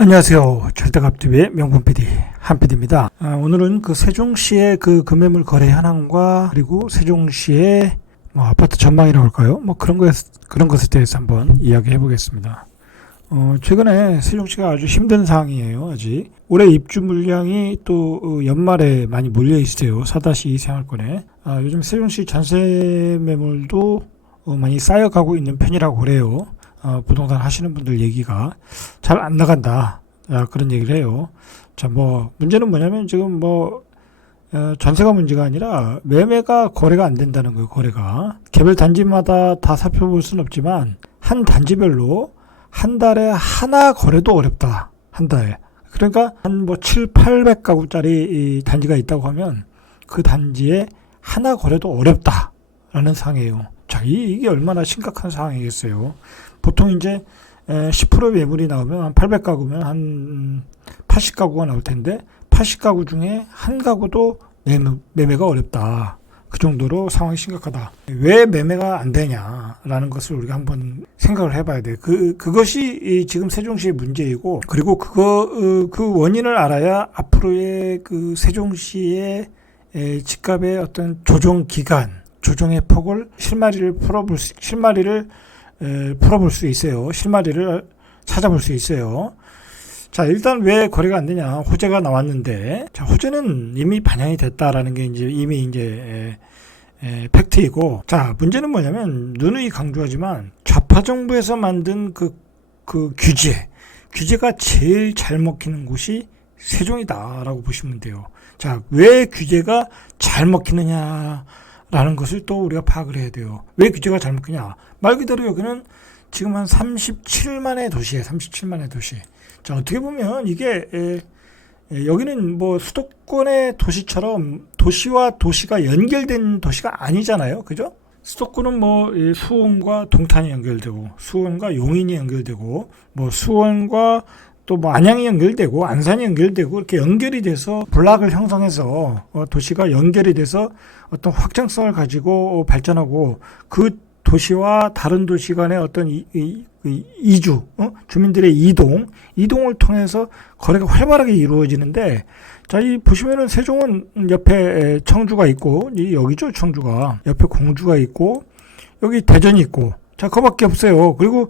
안녕하세요. 절대값TV의 명분 PD 한PD입니다. 오늘은 그 세종시의 그 금매물 거래 현황과 그리고 세종시의 아파트 전망이라고 할까요? 그런 것에 대해서 한번 이야기해 보겠습니다. 최근에 세종시가 아주 힘든 상황이에요. 아직 올해 입주 물량이 또 연말에 많이 몰려 있어요. 4-2 생활권에. 요즘 세종시 전세 매물도 많이 쌓여가고 있는 편이라고 그래요. 부동산 하시는 분들 얘기가 잘 안 나간다. 그런 얘기를 해요. 문제는 뭐냐면 지금 전세가 문제가 아니라 매매가 거래가 안 된다는 거예요. 거래가. 개별 단지마다 다 살펴볼 수는 없지만 한 단지별로 한 달에 하나 거래도 어렵다. 한 달에. 그러니까 한 700-800가구짜리 단지가 있다고 하면 그 단지에 하나 거래도 어렵다라는 상황이에요. 이게 얼마나 심각한 상황이겠어요. 보통 이제 10% 매물이 나오면 한 800가구면 한 80가구가 나올 텐데 80가구 중에 한 가구도 매매가 어렵다. 그 정도로 상황이 심각하다. 왜 매매가 안 되냐라는 것을 우리가 한번 생각을 해봐야 돼. 그것이 지금 세종시의 문제이고, 그리고 그 원인을 알아야 앞으로의 그 세종시의 집값의 어떤 조정 기간, 조정의 폭을 실마리를 풀어볼 수 있어요. 실마리를 찾아볼 수 있어요. 일단 왜 거래가 안 되냐. 호재가 나왔는데, 호재는 이미 반영이 됐다라는 게 이미 팩트이고, 문제는 뭐냐면, 누누이 강조하지만, 좌파 정부에서 만든 그 규제가 제일 잘 먹히는 곳이 세종이다라고 보시면 돼요. 왜 규제가 잘 먹히느냐. 라는 것을 또 우리가 파악을 해야 돼요. 왜 규제가 잘 먹히냐? 말 그대로 여기는 지금 한 37만의 도시예요. 37만의 도시. 어떻게 보면 이게 여기는 수도권의 도시처럼 도시와 도시가 연결된 도시가 아니잖아요. 그죠? 수도권은 수원과 동탄이 연결되고, 수원과 용인이 연결되고, 수원과 또 안양이 연결되고, 안산이 연결되고, 이렇게 연결이 돼서 블락을 형성해서 도시가 연결이 돼서 어떤 확장성을 가지고 발전하고, 그 도시와 다른 도시 간의 어떤 이주, 주민들의 이동을 통해서 거래가 활발하게 이루어지는데, 보시면은 세종은 옆에 청주가 있고, 여기죠, 청주가. 옆에 공주가 있고, 여기 대전이 있고, 그거밖에 없어요. 그리고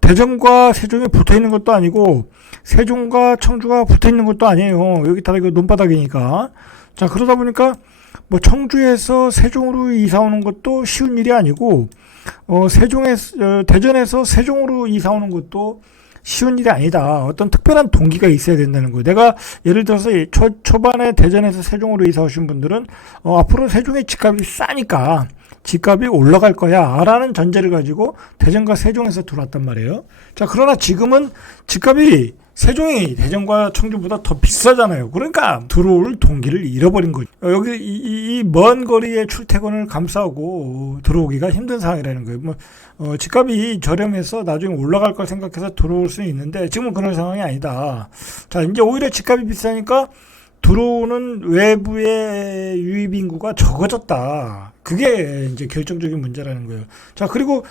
대전과 세종이 붙어 있는 것도 아니고, 세종과 청주가 붙어 있는 것도 아니에요. 여기 다 이거 논바닥이니까. 그러다 보니까, 청주에서 세종으로 이사 오는 것도 쉬운 일이 아니고, 대전에서 세종으로 이사 오는 것도 쉬운 일이 아니다. 어떤 특별한 동기가 있어야 된다는 거예요. 내가 예를 들어서 초반에 대전에서 세종으로 이사 오신 분들은, 앞으로 세종의 집값이 싸니까, 집값이 올라갈 거야 라는 전제를 가지고 대전과 세종에서 들어왔단 말이에요. 그러나 지금은 집값이 세종이 대전과 청주보다 더 비싸잖아요. 그러니까 들어올 동기를 잃어버린 거죠. 여기 이 먼 거리의 출퇴근을 감싸고 들어오기가 힘든 상황이라는 거예요. 집값이 저렴해서 나중에 올라갈 걸 생각해서 들어올 수는 있는데 지금은 그런 상황이 아니다. 이제 오히려 집값이 비싸니까 들어오는 외부의 유입 인구가 적어졌다. 그게 이제 결정적인 문제라는 거예요. 그리고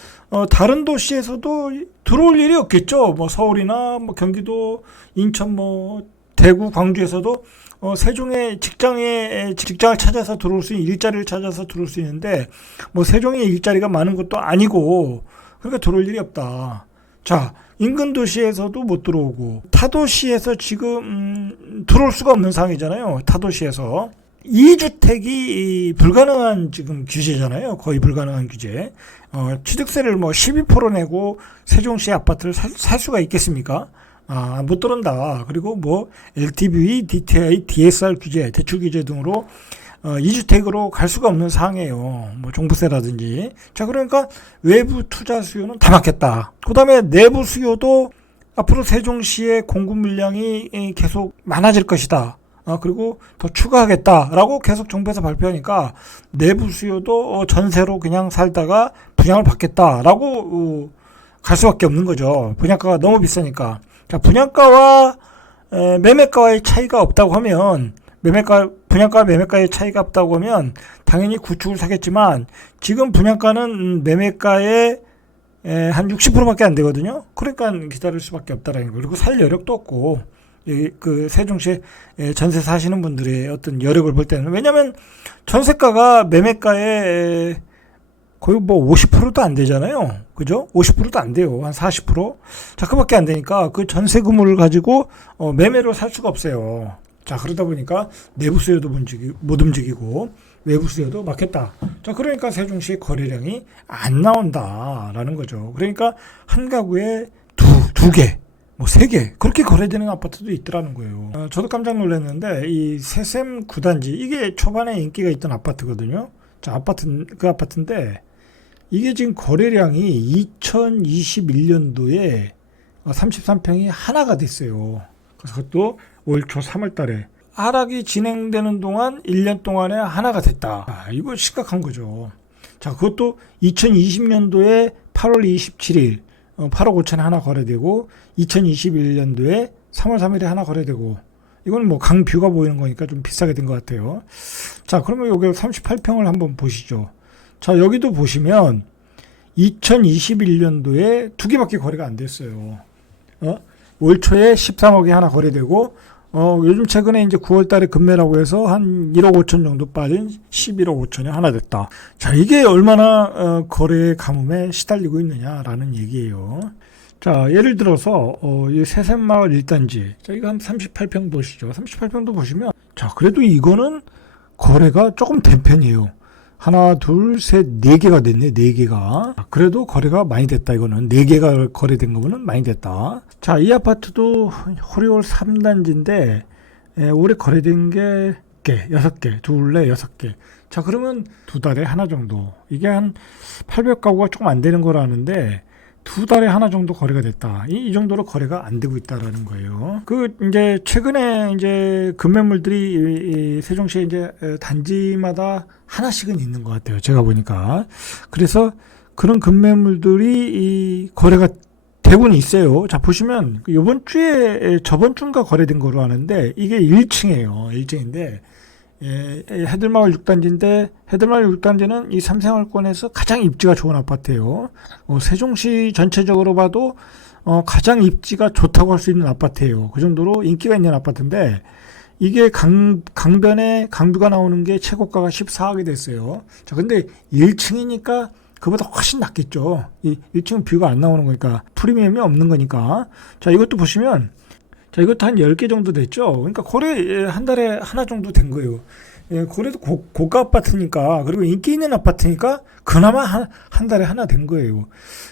다른 도시에서도 들어올 일이 없겠죠. 서울이나 경기도, 인천, 대구, 광주에서도 세종의 직장을 찾아서 들어올 수 있는, 일자리를 찾아서 들어올 수 있는데 세종에 일자리가 많은 것도 아니고, 그러니까 들어올 일이 없다. 인근 도시에서도 못 들어오고, 타도시에서 지금 들어올 수가 없는 상황이잖아요. 타도시에서 2주택이 불가능한 지금 규제잖아요. 거의 불가능한 규제. 취득세를 12% 내고 세종시 아파트를 살 수가 있겠습니까? 못 들어온다. 그리고 LTV, DTI, DSR 규제, 대출 규제 등으로 2주택으로 갈 수가 없는 상황이에요. 종부세라든지. 그러니까 외부 투자 수요는 다 막혔다. 그 다음에 내부 수요도 앞으로 세종시의 공급 물량이 계속 많아질 것이다. 그리고 더 추가하겠다라고 계속 정부에서 발표하니까 내부 수요도 전세로 그냥 살다가 분양을 받겠다라고 갈 수밖에 없는 거죠. 분양가가 너무 비싸니까. 분양가와 매매가의 차이가 없다고 하면, 분양가 매매가의 차이가 없다고 하면 당연히 구축을 사겠지만, 지금 분양가는 매매가의 한 60%밖에 안 되거든요. 그러니까 기다릴 수밖에 없다라는 거. 그리고 살 여력도 없고 그 세종시에 전세 사시는 분들의 어떤 여력을 볼 때는 왜냐하면 전세가가 매매가에 거의 뭐 50%도 안 되잖아요. 그죠? 50%도 안 돼요. 한 40%? 자, 그밖에 안 되니까 그 전세금을 가지고 매매로 살 수가 없어요. 자, 그러다 보니까 내부 수요도 못 움직이고 외부 수요도 막혔다. 자, 그러니까 세종시 거래량이 안 나온다라는 거죠. 그러니까 한 가구에 두 개, 뭐 세 개 그렇게 거래되는 아파트도 있더라는 거예요. 저도 깜짝 놀랐는데 이 새샘 9단지 이게 초반에 인기가 있던 아파트거든요. 자, 그 아파트인데 이게 지금 거래량이 2021년도에 33평이 하나가 됐어요. 그래서 그것도 올 초 3월 달에 하락이 진행되는 동안 1년 동안에 하나가 됐다. 이거 심각한 거죠. 자, 그것도 2020년도에 8월 27일 8억 5천에 하나 거래되고 2021년도에 3월 3일에 하나 거래되고 이건 뭐 강뷰가 보이는 거니까 좀 비싸게 된 것 같아요. 자, 그러면 여기 38평을 한번 보시죠. 자, 여기도 보시면 2021년도에 두 개밖에 거래가 안 됐어요. 올 초에 13억이 하나 거래되고 요즘 최근에 이제 9월 달에 급매라고 해서 한 1억 5천 정도 빠진 11억 5천이 하나 됐다. 자, 이게 얼마나 거래 가뭄에 시달리고 있느냐라는 얘기예요. 자, 예를 들어서 이 새샘마을 1단지. 자, 이거 한 38평 보시죠. 38평도 보시면 자, 그래도 이거는 거래가 조금 된 편이에요. 하나, 둘, 셋, 네 개가 됐네, 네 개가. 그래도 거래가 많이 됐다, 이거는. 네 개가 거래된 거면 많이 됐다. 자, 이 아파트도 호리홀 3단지인데, 올해 거래된 게 6개, 둘레 6개. 자, 그러면 두 달에 하나 정도. 이게 한 800가구가 조금 안 되는 거라는데, 두 달에 하나 정도 거래가 됐다. 이 정도로 거래가 안 되고 있다라는 거예요. 이제 최근에 이제 급매물들이 이 세종시에 이제 단지마다 하나씩은 있는 것 같아요. 제가 보니까. 그래서 그런 급매물들이 이 거래가 되고는 있어요. 자, 보시면 이번 주에 저번 주인가 거래된 거로 아는데 이게 1층이에요. 1층인데 해들마을 6단지인데 해들마을 6단지는 이 삼생활권에서 가장 입지가 좋은 아파트예요. 세종시 전체적으로 봐도 가장 입지가 좋다고 할 수 있는 아파트예요. 그 정도로 인기가 있는 아파트인데 이게 강변에 강뷰가 나오는 게 최고가가 14억이 됐어요. 자, 근데 1층이니까 그보다 훨씬 낫겠죠. 1층은 뷰가 안 나오는 거니까 프리미엄이 없는 거니까. 자, 이것도 보시면 자, 이것도 한 10개 정도 됐죠. 그러니까 거래 한 달에 하나 정도 된 거예요. 거래도 고가 아파트니까, 그리고 인기 있는 아파트니까, 그나마 한 달에 하나 된 거예요.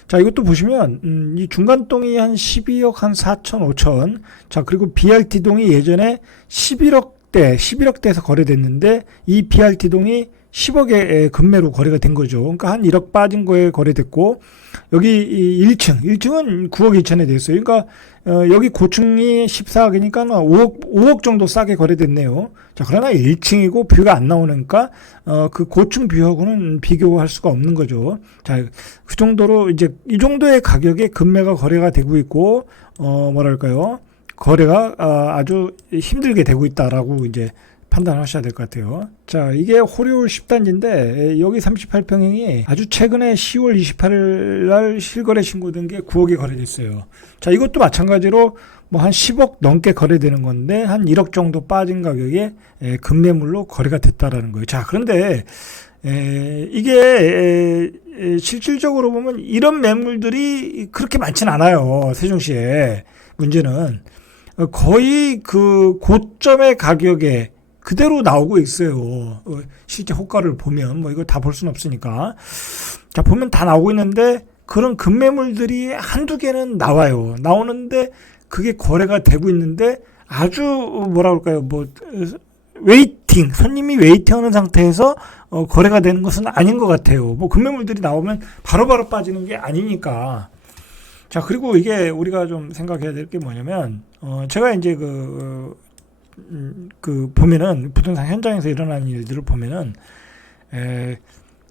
자, 이것도 보시면, 이 중간동이 한 12억 한 4천, 5천. 자, 그리고 BRT동이 예전에 11억대에서 거래됐는데, 이 BRT동이 10억의 급매로 거래가 된 거죠. 그러니까 한 1억 빠진 거에 거래됐고, 여기 1층은 9억 2천에 됐어요. 그러니까 여기 고층이 14억이니까 5억 정도 싸게 거래됐네요. 자, 그러나 1층이고 뷰가 안 나오니까 그 고층 뷰하고는 비교할 수가 없는 거죠. 자, 그 정도로 이제 이 정도의 가격에 급매가 거래가 되고 있고 뭐랄까요? 거래가 아주 힘들게 되고 있다라고 이제 판단하셔야 될 것 같아요. 자, 이게 호리홀 10단지인데 여기 38평형이 아주 최근에 10월 28일 날 실거래 신고된 게 9억에 거래됐어요. 자, 이것도 마찬가지로 뭐 한 10억 넘게 거래되는 건데 한 1억 정도 빠진 가격에 급매물로 거래가 됐다라는 거예요. 자, 그런데 이게 실질적으로 보면 이런 매물들이 그렇게 많진 않아요. 세종시에. 문제는 거의 그 고점의 가격에 그대로 나오고 있어요. 실제 호가를 보면 뭐 이걸 다 볼 수는 없으니까. 자, 보면 다 나오고 있는데 그런 급매물들이 한두 개는 나와요. 나오는데 그게 거래가 되고 있는데 아주 뭐라 그럴까요? 뭐 손님이 웨이팅하는 상태에서 거래가 되는 것은 아닌 것 같아요. 뭐 급매물들이 나오면 바로바로 빠지는 게 아니니까. 자, 그리고 이게 우리가 좀 생각해야 될 게 뭐냐면 제가 이제 보면은 부동산 현장에서 일어나는 일들을 보면은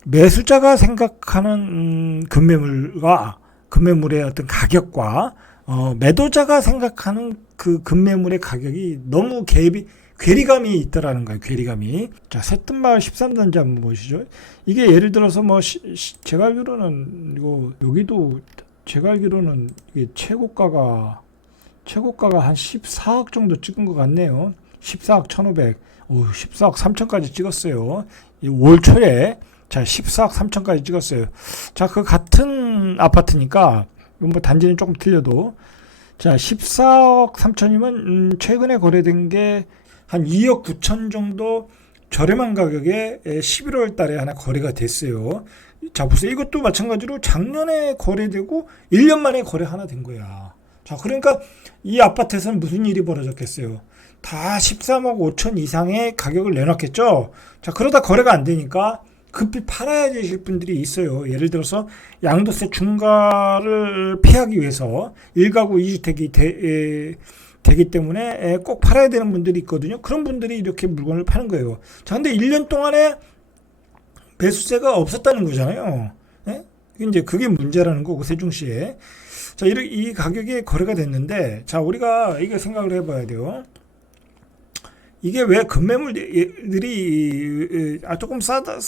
매수자가 생각하는 급매물과 급매물의 어떤 가격과 매도자가 생각하는 그 급매물의 가격이 너무 갭이 괴리감이 있다라는 거예요. 괴리감이. 자, 새뜸마을 13단지 한번 보시죠. 이게 예를 들어서 뭐 제가 알기로는 이거 여기도 제가 알기로는 이게 최고가가 한 14억 정도 찍은 것 같네요. 14억 1,500. 14억 3천까지 찍었어요. 올 초에. 자, 14억 3천까지 찍었어요. 자, 그 같은 아파트니까, 뭐 단지는 조금 틀려도, 자, 14억 3천이면, 최근에 거래된 게 한 2억 9천 정도 저렴한 가격에 11월 달에 하나 거래가 됐어요. 자, 보세요. 이것도 마찬가지로 작년에 거래되고 1년 만에 거래 하나 된 거야. 자, 그러니까 이 아파트에서는 무슨 일이 벌어졌겠어요? 다 13억 5천 이상의 가격을 내놨겠죠? 자, 그러다 거래가 안 되니까 급히 팔아야 되실 분들이 있어요. 예를 들어서 양도세 중과를 피하기 위해서 1가구 2주택이 되기 때문에 꼭 팔아야 되는 분들이 있거든요. 그런 분들이 이렇게 물건을 파는 거예요. 자, 근데 1년 동안에 매수세가 없었다는 거잖아요. 예? 이제 그게 문제라는 거고, 세종시에. 자, 이 가격에 거래가 됐는데, 자, 우리가 이게 생각을 해봐야 돼요. 이게 왜 급매물들이 조금 싸다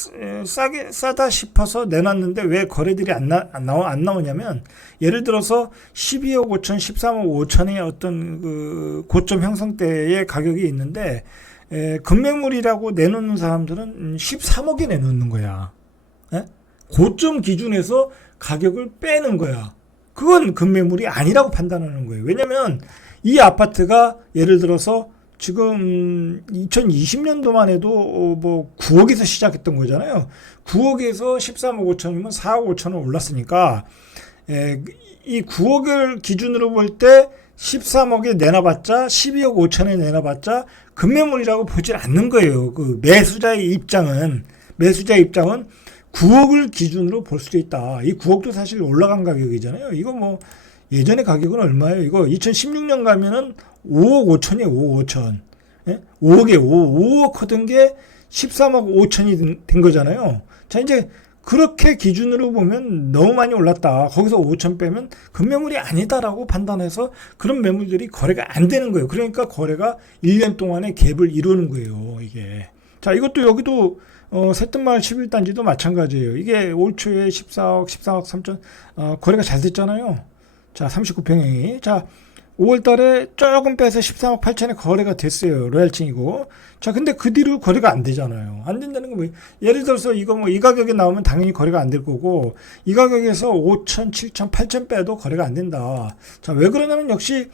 싶어서 내놨는데 왜 거래들이 안 나오냐면, 예를 들어서 12억 5천, 13억 5천의 어떤 그 고점 형성대의 가격이 있는데, 급매물이라고 내놓는 사람들은 13억에 내놓는 거야. 예? 고점 기준에서 가격을 빼는 거야. 그건 급매물이 아니라고 판단하는 거예요. 왜냐면 이 아파트가 예를 들어서 지금 2020년도만 해도 뭐 9억에서 시작했던 거잖아요. 9억에서 13억 5천이면 4억 5천은 올랐으니까 이 9억을 기준으로 볼 때 13억에 내놔봤자 12억 5천에 내놔봤자 급매물이라고 보질 않는 거예요. 그 매수자의 입장은 9억을 기준으로 볼 수도 있다. 이 9억도 사실 올라간 가격이잖아요. 이거 뭐 예전에 가격은 얼마예요? 이거 2016년 가면은 5억 5천이에요. 5억 5천. 예? 5억에 5억 하던 게 13억 5천이 된 거잖아요. 자, 이제 그렇게 기준으로 보면 너무 많이 올랐다. 거기서 5천 빼면 급매물이 아니다라고 판단해서 그런 매물들이 거래가 안 되는 거예요. 그러니까 거래가 1년 동안에 갭을 이루는 거예요. 이게. 자, 이것도 여기도 새뜸마을 11단지도 마찬가지예요. 이게 올 초에 13억 3천 거래가 잘 됐잖아요. 자, 39평형이. 자, 5월 달에 조금 빼서 13억 8천에 거래가 됐어요. 로얄층이고. 자, 근데 그 뒤로 거래가 안 되잖아요. 안 된다는 건 뭐예요? 예를 들어서 이거 뭐 이 가격에 나오면 당연히 거래가 안 될 거고, 이 가격에서 5천, 7천, 8천 빼도 거래가 안 된다. 자, 왜 그러냐면 역시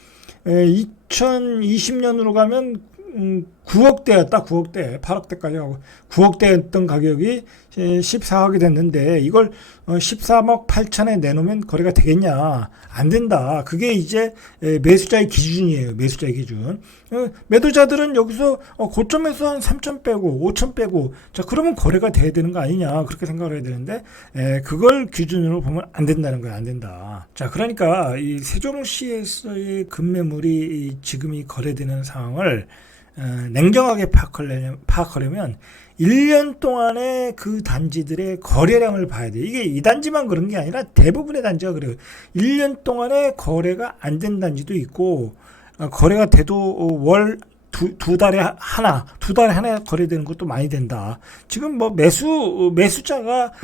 2020년으로 가면 9억대였다. 9억대. 8억대까지 가고 9억대였던 가격이 14억이 됐는데 이걸 13억 8천에 내놓으면 거래가 되겠냐? 안 된다. 그게 이제 매수자의 기준이에요. 매수자의 기준. 매도자들은 여기서 고점에서 한 3천 빼고 5천 빼고 자, 그러면 거래가 돼야 되는 거 아니냐? 그렇게 생각을 해야 되는데 그걸 기준으로 보면 안 된다는 거야. 안 된다. 자, 그러니까 이 세종시에서의 급매물이 지금이 거래되는 상황을 냉정하게 파악하려면 1년 동안의 그 단지들의 거래량을 봐야 돼요. 이게 이 단지만 그런 게 아니라 대부분의 단지가 그래요. 1년 동안에 거래가 안 된 단지도 있고, 거래가 돼도 두 달에 하나 거래되는 것도 많이 된다. 지금 뭐 매수자가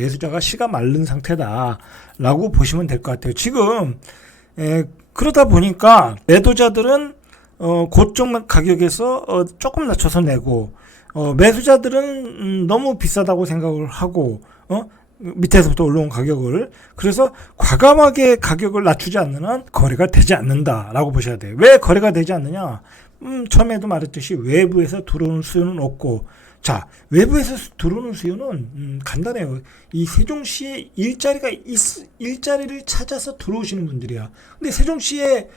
씨가 마른 상태다라고 보시면 될 것 같아요. 지금, 그러다 보니까 매도자들은 고점 가격에서 조금 낮춰서 내고, 매수자들은 너무 비싸다고 생각을 하고, 밑에서부터 올라온 가격을. 그래서 과감하게 가격을 낮추지 않는 한 거래가 되지 않는다라고 보셔야 돼요. 왜 거래가 되지 않느냐? 처음에도 말했듯이 외부에서 들어오는 수요는 없고, 자, 외부에서 들어오는 수요는 간단해요. 이 세종시에 일자리를 찾아서 들어오시는 분들이야. 근데 세종시에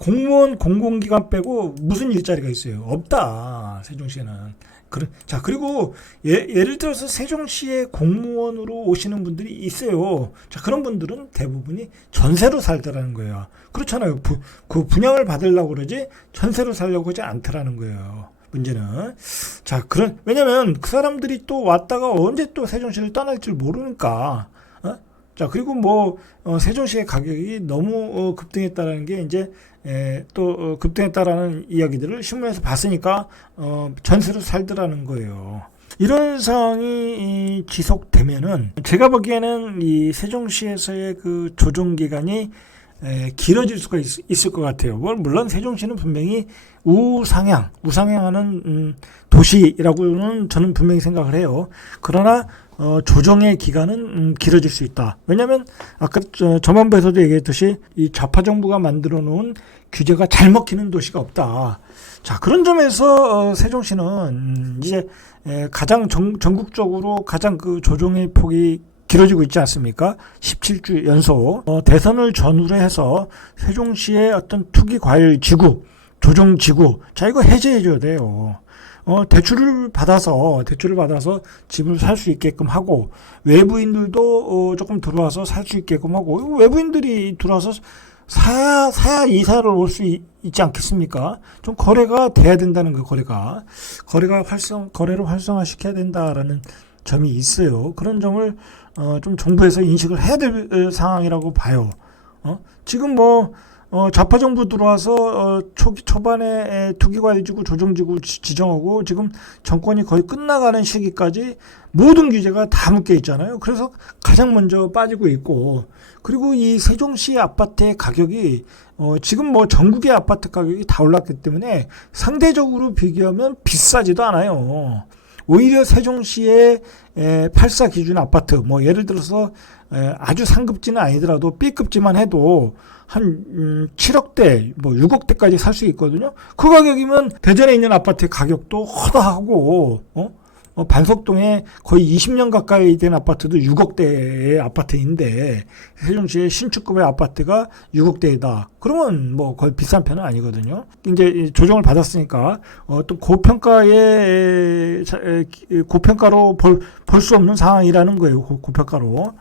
공무원 공공기관 빼고 무슨 일자리가 있어요? 없다. 세종시에는. 자, 그리고 예를 들어서 세종시에 공무원으로 오시는 분들이 있어요. 자, 그런 분들은 대부분이 전세로 살더라는 거예요. 그렇잖아요. 그 분양을 받으려고 그러지 전세로 살려고 하지 않더라는 거예요. 문제는. 자, 왜냐면 그 사람들이 또 왔다가 언제 또 세종시를 떠날지 모르니까, 자, 그리고 뭐 세종시의 가격이 너무 급등했다라는 게 이제 또 급등했다라는 이야기들을 신문에서 봤으니까 전세로 살더라는 거예요. 이런 상황이 지속되면은 제가 보기에는 이 세종시에서의 그 조정 기간이 길어질 수가 있을 것 같아요. 물론 세종시는 분명히 우상향하는 도시라고는 저는 분명히 생각을 해요. 그러나 조정의 기간은 길어질 수 있다. 왜냐하면 아까 전반부에서도 얘기했듯이 이 좌파 정부가 만들어 놓은 규제가 잘 먹히는 도시가 없다. 자, 그런 점에서 세종시는 이제 가장 전국적으로 가장 그 조정의 폭이 길어지고 있지 않습니까? 17주 연속 대선을 전후로 해서 세종시의 어떤 투기 과열 지구, 조정 지구, 자 이거 해제해줘야 돼요. 대출을 받아서 집을 살 수 있게끔 하고 외부인들도 조금 들어와서 살 수 있게끔 하고 외부인들이 들어와서 사야 이사를 올 수 있지 않겠습니까? 좀 거래가 돼야 된다는 거 거래를 활성화시켜야 된다라는 점이 있어요. 그런 점을 좀 정부에서 인식을 해야 될 상황이라고 봐요. 지금 뭐 좌파 정부 들어와서 초반에 투기과열지구 조정지구 지정하고 지금 정권이 거의 끝나가는 시기까지 모든 규제가 다 묶여 있잖아요. 그래서 가장 먼저 빠지고 있고, 그리고 이 세종시 아파트의 가격이 지금 뭐 전국의 아파트 가격이 다 올랐기 때문에 상대적으로 비교하면 비싸지도 않아요. 오히려 세종시의 8사 기준 아파트, 뭐 예를 들어서 아주 상급지는 아니더라도 B급지만 해도 한 7억대, 뭐 6억대까지 살 수 있거든요. 그 가격이면 대전에 있는 아파트의 가격도 허다하고, 반석동에 거의 20년 가까이 된 아파트도 6억대의 아파트인데 세종시의 신축급의 아파트가 6억대이다. 그러면 뭐 거의 비싼 편은 아니거든요. 이제 조정을 받았으니까 또 고평가로 볼 수 없는 상황이라는 거예요. 고평가로.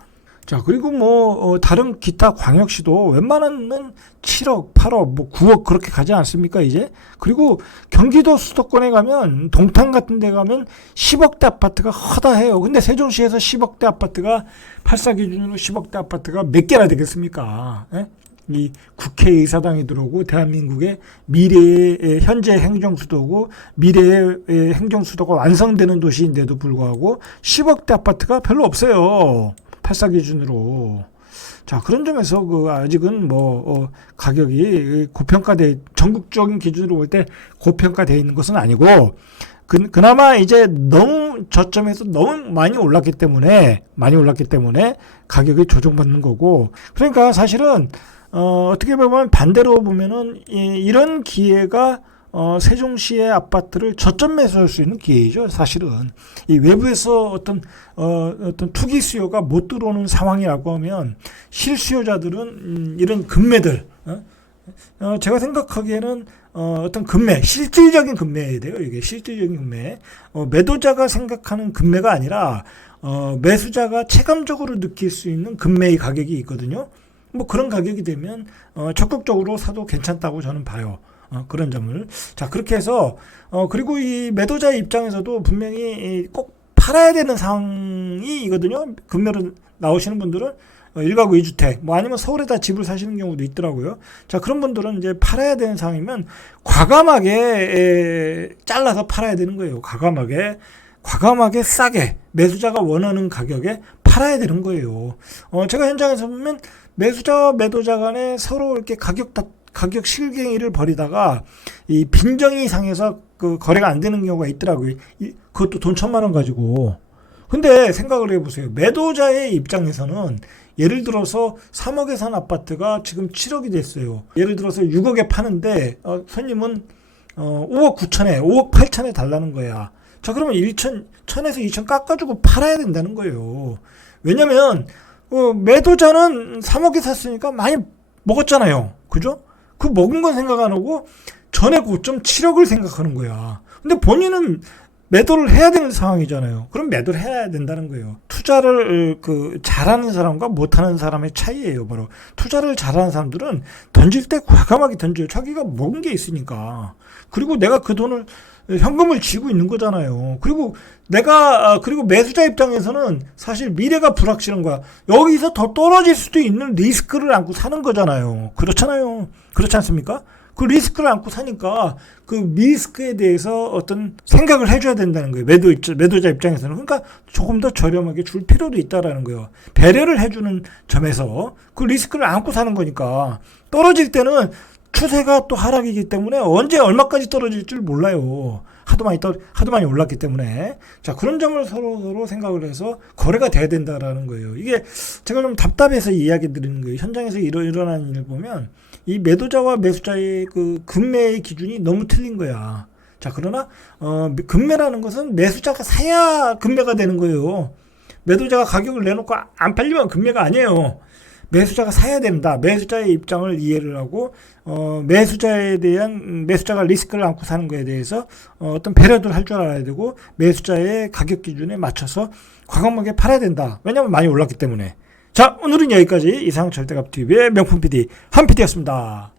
자, 그리고 뭐 다른 기타 광역시도 웬만하면 7억, 8억, 뭐 9억 그렇게 가지 않습니까, 이제? 그리고 경기도 수도권에 가면 동탄 같은 데 가면 10억대 아파트가 허다해요. 근데 세종시에서 10억대 아파트가 8사 기준으로 10억대 아파트가 몇 개나 되겠습니까? 예? 이 국회의사당이 들어오고 대한민국의 미래의 현재 행정수도고 미래의 행정수도가 완성되는 도시인데도 불구하고 10억대 아파트가 별로 없어요. 8사 기준으로. 자, 그런 점에서 아직은 가격이 전국적인 기준으로 볼 때 고평가되어 있는 것은 아니고, 그나마 이제 너무 저점에서 너무 많이 올랐기 때문에 가격이 조정받는 거고, 그러니까 사실은 어떻게 보면 반대로 보면은 이런 기회가 세종시의 아파트를 저점 매수할 수 있는 기회이죠. 사실은 이 외부에서 어떤 투기 수요가 못 들어오는 상황이라고 하면 실수요자들은 이런 금매들, 제가 생각하기에는 어떤 실질적인 금매해야 돼요. 이게 실질적인 금매. 매도자가 생각하는 금매가 아니라 매수자가 체감적으로 느낄 수 있는 금매의 가격이 있거든요. 뭐 그런 가격이 되면 적극적으로 사도 괜찮다고 저는 봐요. 그런 점을. 자, 그렇게 해서 그리고 이 매도자의 입장에서도 분명히 꼭 팔아야 되는 상황이거든요. 금매로 나오시는 분들은 1가구 2주택 뭐 아니면 서울에다 집을 사시는 경우도 있더라고요. 자, 그런 분들은 이제 팔아야 되는 상황이면 과감하게 잘라서 팔아야 되는 거예요. 과감하게 싸게 매수자가 원하는 가격에 팔아야 되는 거예요. 제가 현장에서 보면 매수자와 매도자 간에 서로 이렇게 가격 실갱이를 벌이다가 이 빈정이 상해서 그 거래가 안 되는 경우가 있더라고요. 그것도 돈 1,000만 원 가지고. 근데 생각을 해보세요. 매도자의 입장에서는 예를 들어서 3억에 산 아파트가 지금 7억이 됐어요. 예를 들어서 6억에 파는데 손님은 5억 9천에 5억 8천에 달라는 거야. 자, 그러면 1,000에서 2,000 깎아주고 팔아야 된다는 거예요. 왜냐면 매도자는 3억에 샀으니까 많이 먹었잖아요. 그죠? 그 먹은 건 생각 안 하고 전에 고점 7억을 생각하는 거야. 근데 본인은 매도를 해야 되는 상황이잖아요. 그럼 매도를 해야 된다는 거예요. 투자를 잘하는 사람과 못하는 사람의 차이예요. 바로 투자를 잘하는 사람들은 던질 때 과감하게 던져요. 자기가 먹은 게 있으니까. 그리고 내가 그 돈을 현금을 쥐고 있는 거잖아요. 그리고 그리고 매수자 입장에서는 사실 미래가 불확실한 거야. 여기서 더 떨어질 수도 있는 리스크를 안고 사는 거잖아요. 그렇잖아요. 그렇지 않습니까? 그 리스크를 안고 사니까 그 리스크에 대해서 어떤 생각을 해줘야 된다는 거예요. 매도자 입장에서는. 그러니까 조금 더 저렴하게 줄 필요도 있다라는 거예요. 배려를 해주는 점에서 그 리스크를 안고 사는 거니까 떨어질 때는 추세가 또 하락이기 때문에 언제 얼마까지 떨어질 줄 몰라요. 하도 많이 올랐기 때문에. 자, 그런 점을 서로 생각을 해서 거래가 돼야 된다라는 거예요. 이게 제가 좀 답답해서 이야기 드리는 거예요. 현장에서 일어나는 일을 보면 이 매도자와 매수자의 그 금매의 기준이 너무 틀린 거야. 자, 그러나 금매라는 것은 매수자가 사야 금매가 되는 거예요. 매도자가 가격을 내놓고 안 팔리면 금매가 아니에요. 매수자가 사야 된다. 매수자의 입장을 이해를 하고 매수자가 리스크를 안고 사는 거에 대해서 어떤 배려를 할 줄 알아야 되고 매수자의 가격 기준에 맞춰서 과감하게 팔아야 된다. 왜냐하면 많이 올랐기 때문에. 자, 오늘은 여기까지 이상철대갑TV의 명품 PD 한 PD였습니다.